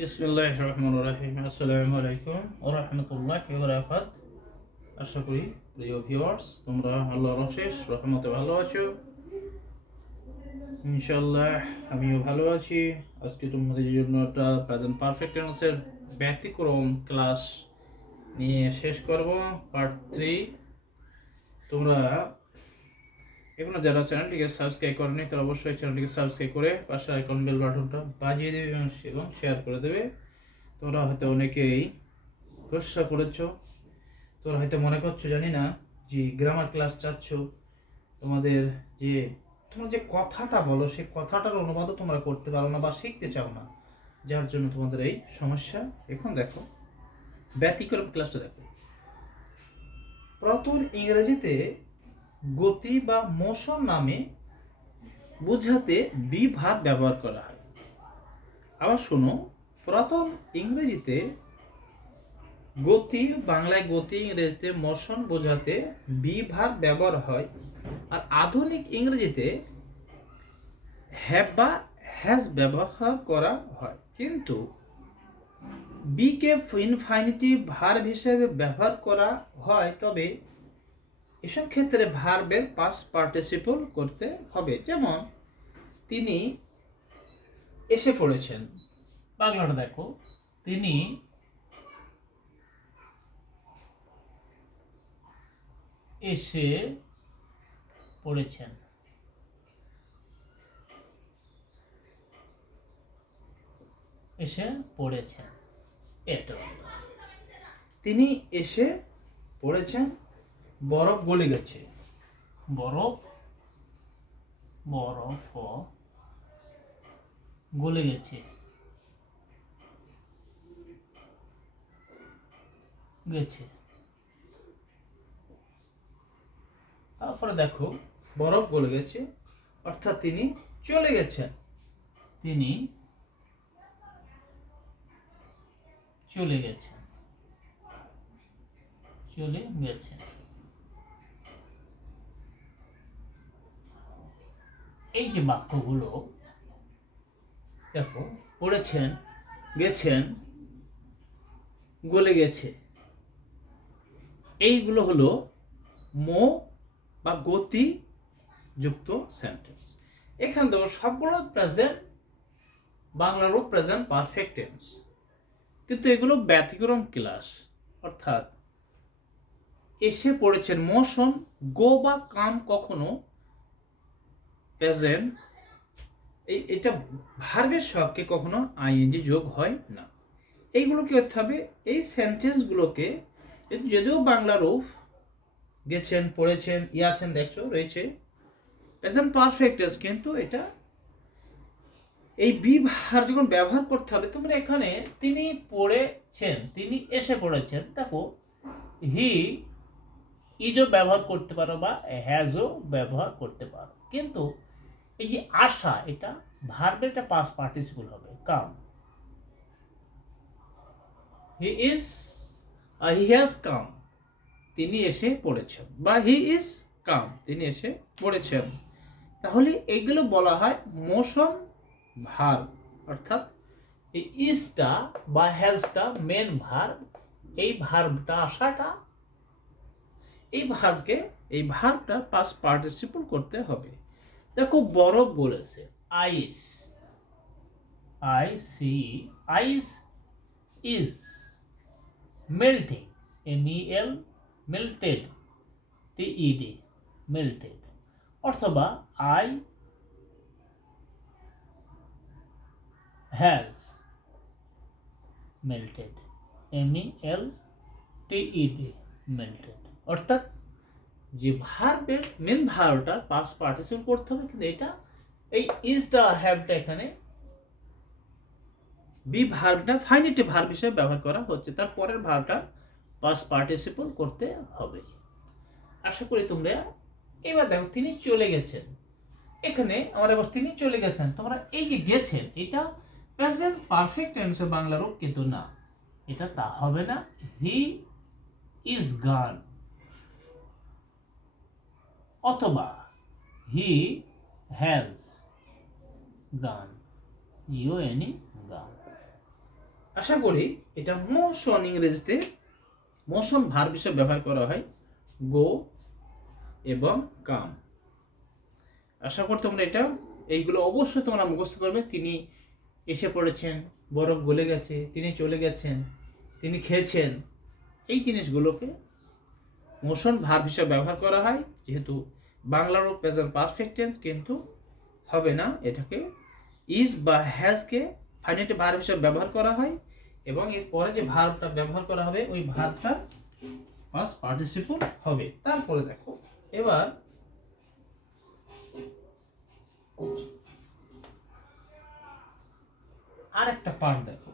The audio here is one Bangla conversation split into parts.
বিসমিল্লাহির রহমানির রহিম। আসসালামু আলাইকুম ওয়া রাহমাতুল্লাহি ওয়া বারাকাতুহু। আশা করি প্রিয় ভিউয়ার্স তোমরা আল্লাহর অশেষ রহমতে ভালো আছো। ইনশাআল্লাহ আমিও ভালো আছি। আজকে তোমাদের জন্য একটা প্রেজেন্ট পারফেক্ট টেন্সের ব্যতিক্রম ক্লাস নিয়ে শেষ করব, পার্ট 3। তোমরা এখনো যারা চ্যানেলটিকে সাবস্ক্রাইব করেনি তারা অবশ্যই চ্যানেলটিকে সাবস্ক্রাইব করে পাশে আইকন বেল বাটনটা বাজিয়ে দেবে এবং শেয়ার করে দেবে। তোমরা হয়তো অনেকেই প্রশ্ন করেছো, তোমরা হয়তো মনে করছো জানি না যে গ্রামার ক্লাস চাচ্ছ, তোমাদের যে তোমরা যে কথাটা বলো সেই কথাটার অনুবাদও তোমরা করতে পারো না বা শিখতে চাও না, যার জন্য তোমাদের এই সমস্যা। এখন দেখো ব্যতিক্রম ক্লাসটা দেখো। প্রথম ইংরেজিতে গতি বা মোশন নামে বোঝাতে বি ভার্ব ব্যবহার করা হয়। আবার শোনো, প্রথম ইংরেজিতে গতি, বাংলায় গতি, ইংরেজিতে মোশন বোঝাতে বি ভার্ব ব্যবহার হয়। আর আধুনিক ইংরেজিতে হ্যাভ বা হ্যাজ ব্যবহার করা হয়, কিন্তু বিকে ইনফাইনিটিভ ভার্ব হিসেবে ব্যবহার করা হয়। তবে এসব ক্ষেত্রে ভার্বের পাস্ট পার্টিসিপল করতে হবে। যেমন তিনি এসে পড়েছেন, বাংলাটা দেখো, তিনি এসে পড়েছেন। এসে পড়েছেন, এটা তিনি এসে পড়েছেন। বরফ গলে গেছে, বরফ বরফ গলে গেছে, গেছে। তারপরে দেখো বরফ গলে গেছে অর্থাৎ তিনি চলে গেছেন, তিনি চলে গেছেন, চলে গেছেন। এই যে বাক্যগুলো দেখো, পড়েছেন, গেছেন, গলে গেছে, এইগুলো হলো মো বা গতি যুক্ত সেন্টেন্স। এখানে দেখো সবগুলো প্রেজেন্ট, বাংলারও প্রেজেন্ট পারফেক্ট টেন্স, কিন্তু এগুলো ব্যতিক্রম ক্লাস। অর্থাৎ এসে পড়েছেন, মোশন, গো বা কাম কখনো প্রেজেন্ট, এটা ভার্বের সঙ্গে কখনো আইএনজি যোগ হয় না। এইগুলো কি করতে হবে, এই সেন্টেন্সগুলোকে, যদিও বাংলা রূপ গেছেন, পড়েছেন, আছেন দেখছো রয়েছে প্রেজেন্ট পারফেক্ট টেন্স, কিন্তু এটা এই বি ভার্ব যখন ব্যবহার করতে হবে, তোমরা এখানে তিনি পড়েছেন, তিনি এসে পড়েছেন, দেখো হি ইজও ব্যবহার করতে পারো বা হ্যাজও ব্যবহার করতে পারো, কিন্তু এই যে আসা, এটা ভার্বের একটা পাস্ট পার্টিসিপল হবে, কাম। He is, he has come, তিনি এসে পড়েছেন, বা হি ইজ কাম, তিনি এসে পড়েছেন। তাহলে এইগুলো বলা হয় মোশন ভার্ব, অর্থাৎ এই ইজটা বা হ্যাজটা মেন ভার্ব, এই ভার্বটা আসাটা, এই ভার্বকে, এই ভার্বটা পাস্ট পার্টিসিপল করতে হবে। দেখো বরফ বলেছে, ice, I C, ice is melting, MEL, melted, TED, melted. অথবা I has melted, MELTED, melted. অর্থাৎ যে ভার্বের মেন ভার্বটা পাস্ট পার্টিসিপল করতে হবে, কিন্তু এটা এই ইজটা হ্যাভটা এখানে বি ভার্বটা ফাইনিটিভ ভার্ব হিসেবে ব্যবহার করা হচ্ছে, তার পরের ভার্বটা পাস্ট পার্টিসিপল করতে হবে। আশা করি তোমরা এবার দেখো, তিনি চলে গেছেন, এখানে আমরা এবার তিনি চলে গেছেন, তোমরা এই যে গেছেন, এটা প্রেজেন্ট পারফেক্ট টেন্সে বাংলা রূপ, কিন্তু না, এটা তা হবে না। হি ইজ গান, অথবা হি হ্যাজ গান, ইউএনই গান। আশা করি এটা মোশন, ইংরেজিতে মোশন ভার্ব হিসেবে ব্যবহার করা হয় গো এবং কাম। আশা করি তোমরা এইগুলো অবশ্যই তোমরা মুখস্থ করবে। তিনি এসে পড়েছেন, বরফ গলে গেছে, তিনি চলে গেছেন, তিনি খেয়েছেন, এই জিনিসগুলোকে মোশন ভার্ব হিসেবে ব্যবহার করা হয়। যেহেতু বাংলার প্রেজেন্ট পারফেক্ট টেন্স, কিন্তু হবে না, এটাকে ইজ বা হ্যাজকে ফাইনাইটিভ ভার্ব হিসেবে ব্যবহার করা হয়, এবং এরপরে যে ভার্বটা ব্যবহার করা হবে ওই ভার্বটা পাস্ট পার্টিসিপল হবে। তারপরে দেখো এবার আর একটা পার্ট দেখো,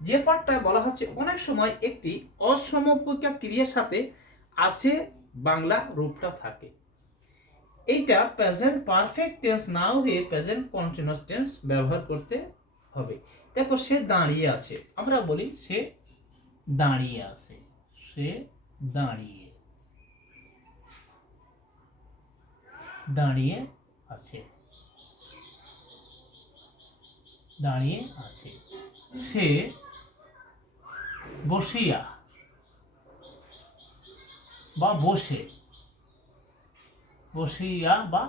যে পার্টটা বলা হচ্ছে অনেক সময় একটি অসমপর্যা ক্রিয়ার সাথে আসে বাংলা রূপটা থাকে। এইটা প্রেজেন্ট পারফেক্ট টেন্স না হয়ে প্রেজেন্ট কন্টিনিউয়াস টেন্স ব্যবহার করতে হবে। দেখো সে দাঁড়িয়ে আছে, আমরা বলি সে দাঁড়িয়ে আছে, সে দাঁড়িয়ে দাঁড়িয়ে আছে, দাঁড়িয়ে আছে। সে বসিয়া বা বসে, বসিয়া বা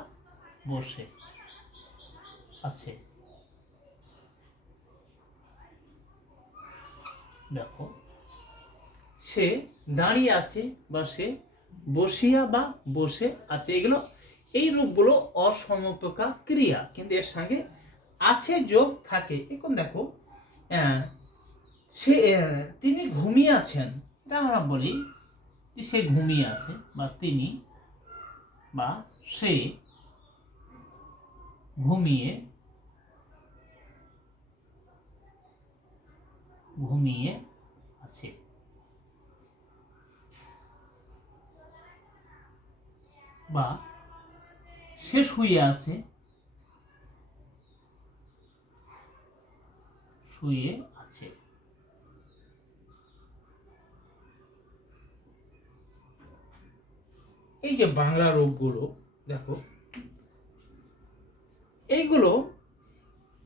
বসে আছে। দেখো সে দাঁড়িয়ে আছে বা সে বসিয়া বা বসে আছে, এগুলো এই রূপগুলো অসমপর্যা ক্রিয়া, কিন্তু এর সঙ্গে আছে যোগ থাকে। এখন দেখো সে তিনি ঘুমিয়ে আছেন, এটা আমরা বলি যে সে ঘুমিয়ে আছে, বা তিনি বা সে ঘুমিয়ে ঘুমিয়ে আছে। বা সে শুয়ে আছে, শুয়ে আছে। এই যে বাংলা রূপগুলো দেখো, এইগুলো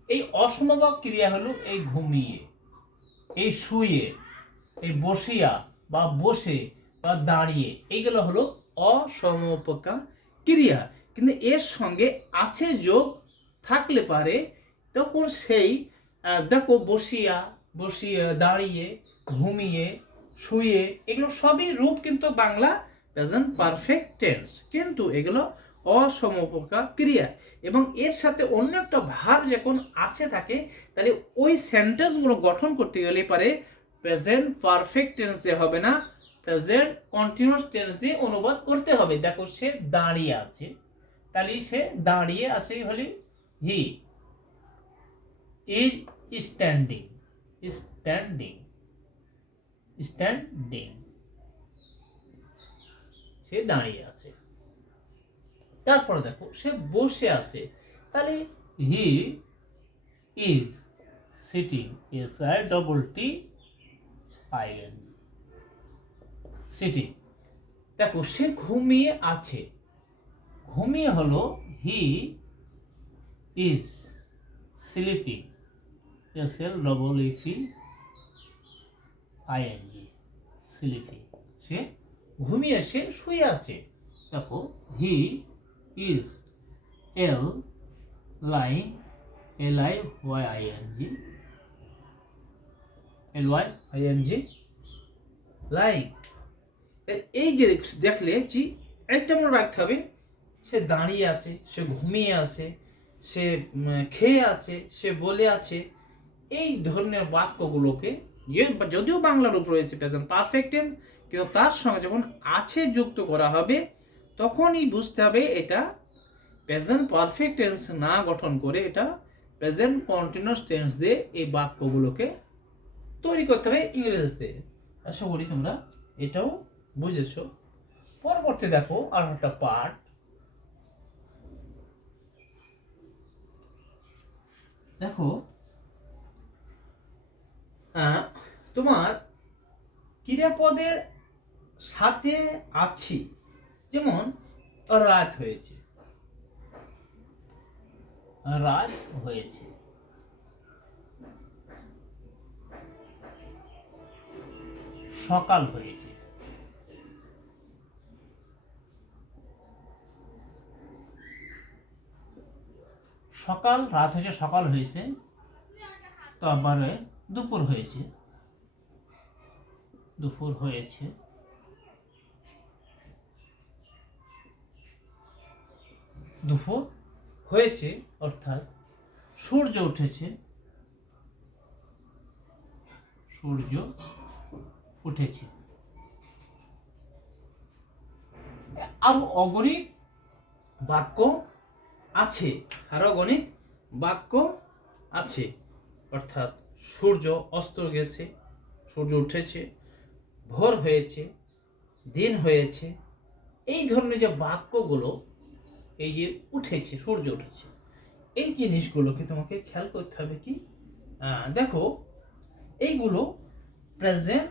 এই অসমবাক ক্রিয়া হলো এই ঘুমিয়ে, এই শুয়ে, এই বসিয়া বা বসে বা দাঁড়িয়ে, এইগুলো হলো অসমপর্যা ক্রিয়া, কিন্তু এর সঙ্গে আছে যোগ থাকলে পারে তখন সেই দেখো বসিয়া, বসিয়া, দাঁড়িয়ে, ঘুমিয়ে, শুয়ে, এগুলো সবই রূপ কিন্তু বাংলা প্রেজেন্ট পারফেক্ট টেন্স, কিন্তু এগুলো অসমপর্যা ক্রিয়া, এবং এর সাথে অন্য একটা ভার্ব যখন আছে থাকে, তাহলে ওই সেন্টেন্সগুলো গঠন করতে গেলে পারে প্রেজেন্ট পারফেক্ট টেন্স দিয়ে হবে না, প্রেজেন্ট কন্টিনিউয়াস টেন্স দিয়ে অনুবাদ করতে হবে। দেখো সে দাঁড়িয়ে আছে, তাহলে সে দাঁড়িয়ে আছে হলে he is standing, standing, standing, সে দাঁড়িয়ে আছে। তারপর দেখো সে বসে আছে, তাহলে he is sitting, SITTING, sitting. দেখো সে ঘুমিয়ে আছে, ঘুমিয়ে হলো he is sleeping, SLEEPING, sleeping, সে ঘুমিয়ে, সে শুয়ে আছে। দেখো হি ইজ LYING, লাইং। এই যে দেখলে যে একটা মনে রাখতে হবে, সে দাঁড়িয়ে আছে, সে ঘুমিয়ে আছে, সে খেয়ে আছে, সে বলে আছে, এই ধরনের বাক্যগুলোকে যদিও বাংলার উপর রয়েছে প্রেজেন্ট পারফেক্ট টেন্স, কিন্তু তার সঙ্গে যখন আছে যুক্ত করা হবে তখনই বুঝতে হবে এটা প্রেজেন্ট পারফেক্ট টেন্স না গঠন করে এটা প্রেজেন্ট কন্টিনিউয়াস টেন্স দিয়ে এই বাক্যগুলোকে তৈরি করতে হবে ইংরেজিতে। আশা করি তোমরা এটাও বুঝেছো। পরবর্তী দেখো আর একটা পার্ট, দেখো তোমার ক্রিয়াপদের সাথে আছি, যেমন রাত হয়েছে, রাত হয়েছে, সকাল হয়েছে। সকাল, রাত হয়েছে, সকাল হয়েছে, তারপরে দুপুর হয়েছে, দুপুর হয়েছে, দুপুর হয়েছে অর্থাৎ সূর্য উঠেছে, সূর্য উঠেছে। আরো অগণিত বাক্য আছে, আরো অগণিত বাক্য আছে, অর্থাৎ সূর্য অস্ত গেছে, সূর্য উঠেছে, ভোর হয়েছে, দিন হয়েছে, এই ধরনের যে বাক্যগুলো, এই যে উঠেছে, সূর্য উঠেছে, এই জিনিসগুলোকে তোমাকে খেয়াল করতে হবে। কি দেখো, এইগুলো প্রেজেন্ট,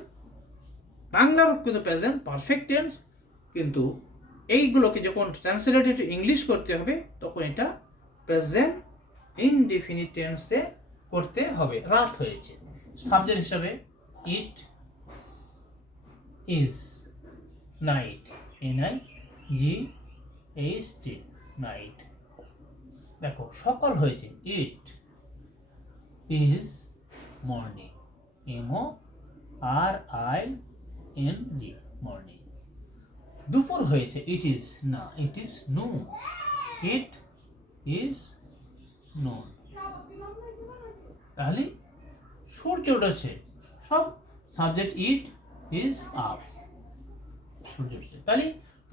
বাংলা রূপ কিন্তু প্রেজেন্ট পারফেক্ট টেন্স, কিন্তু এইগুলোকে যখন ট্রান্সলেটেড টু ইংলিশ করতে হবে তখন এটা প্রেজেন্ট ইনডেফিনিট টেন্সে করতে হবে। রাত হয়েছে, সাবজেক্ট হিসাবে it is night, NIGHT, night. দেখো, সকাল হয়েছে, it is morning, MORNING, morning. দুপুর হয়েছে, ইট ইজ নুন, ইট ইজ নুন। তাহলে সূর্য উঠেছে, সব সাবজেক্ট ইট ইজ আপ, সূর্য উঠেছে। তাহলে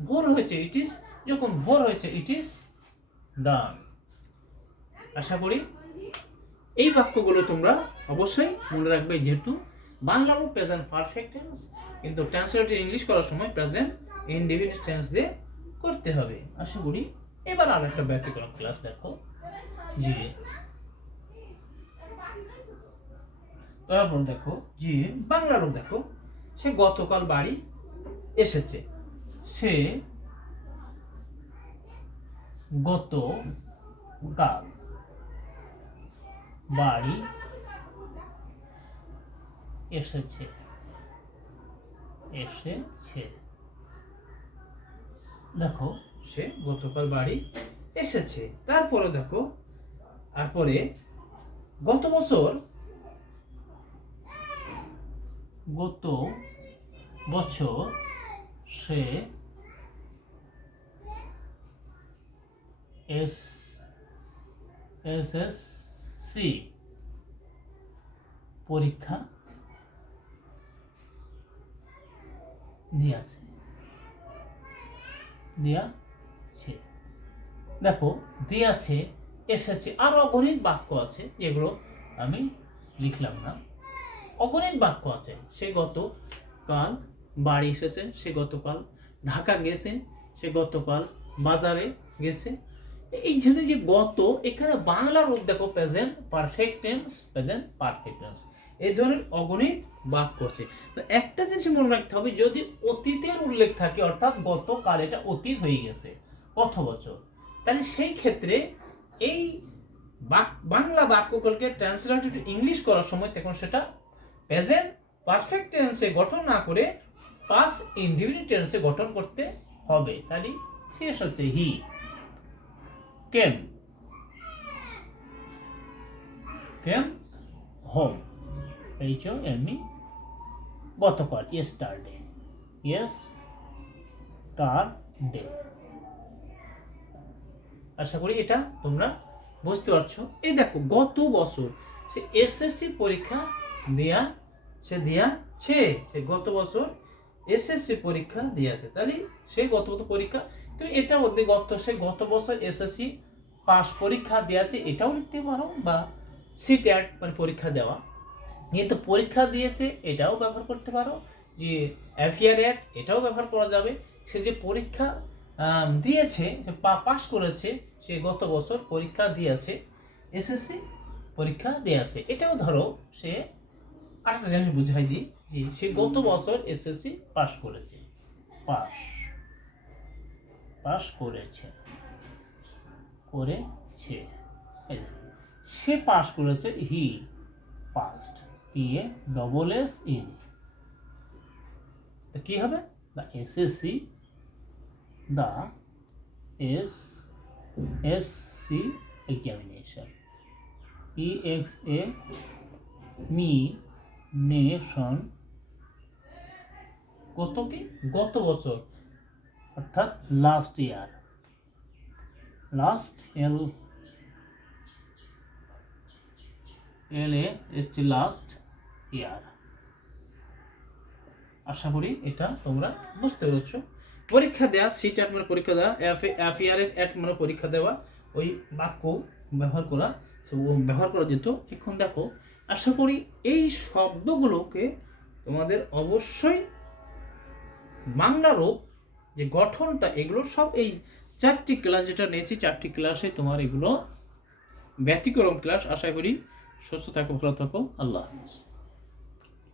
ভোর হয়েছে, ইট ইজ, যখন ভোর হয়েছে, ইট ইজ ডান। আশা করি এই বাক্যগুলো তোমরা অবশ্যই মনে রাখবে, যেহেতু বাংলারও প্রেজেন্ট পারফেক্ট টেন্স, কিন্তু ট্রান্সলেটেড ইংলিশ করার সময় প্রেজেন্ট ইনডেফিনিট টেন্স দিয়ে করতে হবে। আশা করি এবার আর একটা ব্যতিক্রম ক্লাস দেখো, যে তারপর দেখো যে বাংলারও দেখো, সে গতকাল বাড়ি এসেছে, সে গতকাল বাড়ি এসেছে, দেখো সে গতকাল বাড়ি এসেছে। তারপরে দেখো, তারপরে গত বছর সে SSC পরীক্ষা দিয়েছে। দেখো, দিয়েছে, এসেছে, আরো অগণিত বাক্য আছে যেগুলো আমি লিখলাম না। অগণিত বাক্য আছে। সে গতকাল বাড়ি এসেছে, সে গতকাল ঢাকা গেছে, সে গতকাল বাজারে গেছে। এই জন্য যে গত, এখানে বাংলা রূপ দেখো প্রেজেন্ট পারফেক্ট টেন্স, এই ধরনের অগণিত বাক্য আছে। তো একটা জিনিস মনে রাখতে হবে, যদি অতীতের উল্লেখ থাকে, অর্থাৎ গতকাল, এটা অতীত হয়ে গেছে, গত বছর, তাহলে সেই ক্ষেত্রে এই বাংলা বাক্যগুলোকে ট্রান্সলেটেড ইংলিশ করার সময় তখন সেটা প্রেজেন্ট পারফেক্ট টেন্সে গঠন না করে পাস্ট ইনডিফিনিট টেন্সে গঠন করতে হবে। তাহলে শেষ হচ্ছে হি কেম হোম, HOME, গতকাল yesterday, আশা করি এটা তোমরা বুঝতে পারছো। এই দেখো, গত বছর সে SSC পরীক্ষা দিয়েছে, সে গত বছর SSC পরীক্ষা দিয়েছে। তাহলে সে গত বছর পরীক্ষা, তো এটা বলতে সে গত বছর SSC পাস পরীক্ষা দিয়েছে, এটাও লিখতে পারো, বা সিট্যাট মানে পরীক্ষা দেওয়া, কিন্তু পরীক্ষা দিয়েছে এটাও ব্যবহার করতে পারো, যে অ্যাফিয়ার অ্যাট এটাও ব্যবহার করা যাবে। সে যে পরীক্ষা দিয়েছে, পাস করেছে, সে গত বছর পরীক্ষা দিয়েছে, SSC পরীক্ষা দিয়েছে, এটাও ধরো সে আরেকটা জিনিস বুঝাই দিই, যে সে গত বছর SSC পাস করেছে, পাস করেছে, সে পাস করেছে, হি পাসড, PASSED, তো কী হবে? The SSC, the SSC examination. examination কত কি? গত বছর, অর্থাৎ last year. Last LAST last year. আশা করি এটা তোমরা বুঝতে পেরেছো। পরীক্ষা দেওয়া, সিট অ্যাট মানে পরীক্ষা দেওয়া, অ্যাফেয়ারের অ্যাট মানে পরীক্ষা দেওয়া, ওই বাক্য ব্যবহার করা, ব্যবহার করা যেত। এখন দেখো, আশা করি এই শব্দগুলোকে তোমাদের অবশ্যই বাংলারও যে গঠনটা, এগুলো সব এই 4টি ক্লাস যেটা নিয়েছি, 4টি ক্লাসে তোমার এগুলো ব্যতিক্রম ক্লাস। আশা করি সুস্থ থাকো, ভালো থাকো, আল্লাহ হাফেজ।